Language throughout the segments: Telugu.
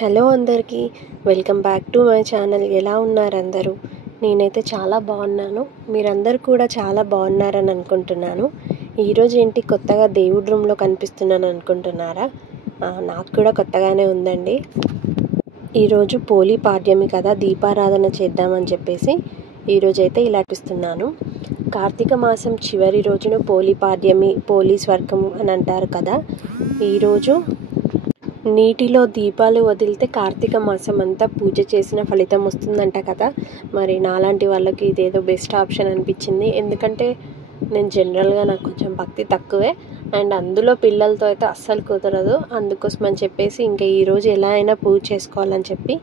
హలో అందరికీ welcome back to my channel. ఎలా ఉన్నారు అందరూ? నేనైతే చాలా బాగున్నాను. మీరందరూ కూడా చాలా బాగున్నారని అనుకుంటున్నాను. ఈరోజు ఏంటి కొత్తగా దేవుడి రూమ్లో కనిపిస్తున్నాను అనుకుంటున్నారా? నాకు కూడా కొత్తగానే ఉందండి. ఈరోజు పోలీ పాడ్యమి కదా, దీపారాధన చేద్దామని చెప్పేసి ఈరోజైతే ఇలా అనిపిస్తున్నాను. కార్తీక మాసం చివరి రోజున పోలీ పాడ్యమి, పోలీ స్వర్గం అని అంటారు కదా. ఈరోజు నీటిలో దీపాలు వదిలితే కార్తీక మాసం అంతా పూజ చేసిన ఫలితం వస్తుందంట కదా. మరి నాలాంటి వాళ్ళకి ఇదేదో బెస్ట్ ఆప్షన్ అనిపించింది. ఎందుకంటే నేను జనరల్గా నాకు కొంచెం భక్తి తక్కువే, అండ్ అందులో పిల్లలతో అయితే అస్సలు కుదరదు. అందుకోసం అని చెప్పేసి ఇంకా ఈరోజు ఎలా అయినా పూజ చేసుకోవాలని చెప్పి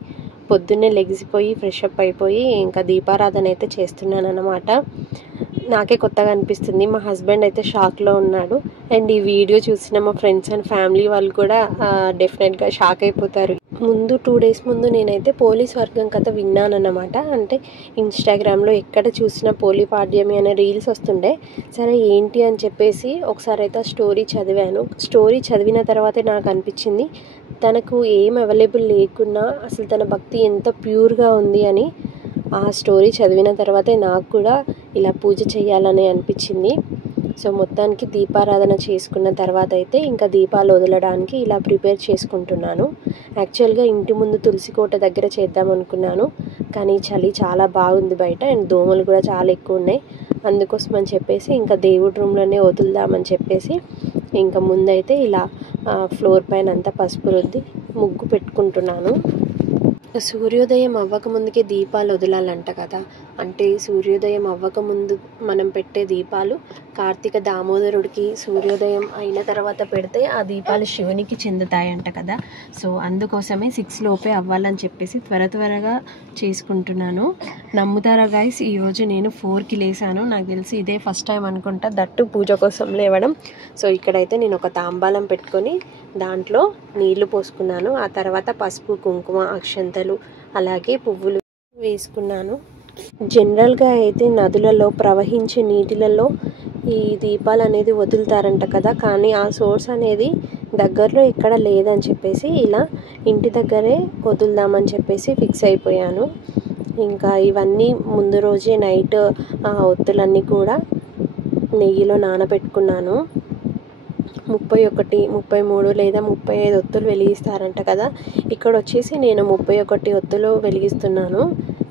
పొద్దున్నే లెగిసిపోయి ఫ్రెష్ అప్ అయిపోయి ఇంకా దీపారాధన అయితే చేస్తున్నాను అన్నమాట. నాకే కొత్తగా అనిపిస్తుంది. మా హస్బెండ్ అయితే షాక్లో ఉన్నాడు. అండ్ ఈ వీడియో చూసిన మా ఫ్రెండ్స్ అండ్ ఫ్యామిలీ వాళ్ళు కూడా డెఫినెట్గా షాక్ అయిపోతారు. ముందు 2 days ముందు నేనైతే పోలీస్ వర్గం కథ విన్నానన్నమాట. అంటే ఇన్స్టాగ్రామ్లో ఎక్కడ చూసినా పోలీ పాడ్యమి అనే రీల్స్ వస్తుండే. సరే ఏంటి అని చెప్పేసి ఒకసారి అయితే ఆ స్టోరీ చదివాను. స్టోరీ చదివిన తర్వాతే నాకు అనిపించింది తనకు ఏం అవైలబుల్ లేకున్నా అసలు తన భక్తి ఎంత ప్యూర్గా ఉంది అని. ఆ స్టోరీ చదివిన తర్వాతే నాకు కూడా ఇలా పూజ చేయాలని అనిపించింది. సో మొత్తానికి దీపారాధన చేసుకున్న తర్వాత అయితే ఇంకా దీపాలు వదలడానికి ఇలా ప్రిపేర్ చేసుకుంటున్నాను. యాక్చువల్గా ఇంటి ముందు తులసి కోట దగ్గర చేద్దాం అనుకున్నాను, కానీ చలి చాలా బాగుంది బయట, అండ్ దోమలు కూడా చాలా ఎక్కువ ఉన్నాయి. అందుకోసం అని చెప్పేసి ఇంకా దేవుడి రూమ్లోనే వదులుదామని చెప్పేసి ఇంకా ముందైతే ఇలా ఫ్లోర్ పైన అంతా పసుపు రుద్ది ముగ్గు పెట్టుకుంటున్నాను. సూర్యోదయం అవ్వకముందుకే దీపాలు వదలాలంట కదా. అంటే సూర్యోదయం అవ్వకముందు మనం పెట్టే దీపాలు కార్తీక దామోదరుడికి, సూర్యోదయం అయిన తర్వాత పెడితే ఆ దీపాలు శివునికి చెందుతాయంట కదా. సో అందుకోసమే 6 లోపే అవ్వాలని చెప్పేసి త్వరగా చేసుకుంటున్నాను. నమ్ముతారా గైస్, ఈరోజు నేను 4కి లేసాను. నాకు తెలిసి ఇదే ఫస్ట్ టైం అనుకుంటా, దట్టు పూజ కోసం లేవడం. సో ఇక్కడైతే నేను ఒక తాంబాలం పెట్టుకొని దాంట్లో నీళ్లు పోసుకున్నాను. ఆ తర్వాత పసుపు, కుంకుమ, అక్షంతలు అలాగే పువ్వులు వేసుకున్నాను. జనరల్గా అయితే నదులలో ప్రవహించే నీటిలలో ఈ దీపాలు అనేది వదులుతారంట కదా, కానీ ఆ సోర్స్ అనేది దగ్గరలో ఎక్కడ లేదని చెప్పేసి ఇలా ఇంటి దగ్గరే వదులుదామని చెప్పేసి ఫిక్స్ అయిపోయాను. ఇంకా ఇవన్నీ ముందు రోజే నైట్ ఒత్తులన్నీ కూడా నెయ్యిలో నానబెట్టుకున్నాను. 31, 33 లేదా 35 ఒత్తులు వెలిగిస్తారంట కదా. ఇక్కడ వచ్చేసి నేను 31 ఒత్తులు వెలిగిస్తున్నాను.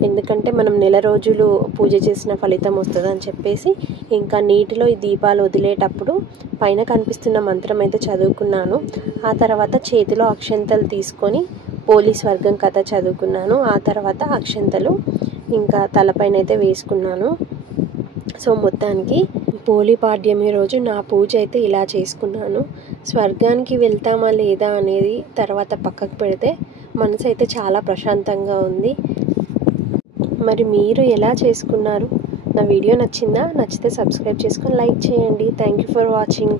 ఎందుకంటే మనం నెల రోజులు పూజ చేసిన ఫలితం వస్తుందని చెప్పేసి ఇంకా నీటిలో ఈ దీపాలు వదిలేటప్పుడు పైన కనిపిస్తున్న మంత్రం అయితే చదువుకున్నాను. ఆ తర్వాత చేతిలో అక్షంతలు తీసుకొని పోలీస్ వర్గం కథ చదువుకున్నాను. ఆ తర్వాత అక్షంతలు ఇంకా తలపైన అయితే వేసుకున్నాను. సో మొత్తానికి పోలీ పాడ్యమి రోజు నా పూజ అయితే ఇలా చేసుకున్నాను. స్వర్గానికి వెళ్తామా లేదా అనేది తర్వాత పక్కకు పెడితే మనసు అయితే చాలా ప్రశాంతంగా ఉంది. మరి మీరు ఎలా చేసుకున్నారు? నా వీడియో నచ్చిందా? నచ్చితే సబ్స్క్రైబ్ చేసుకొని లైక్ చేయండి. Thank you for watching.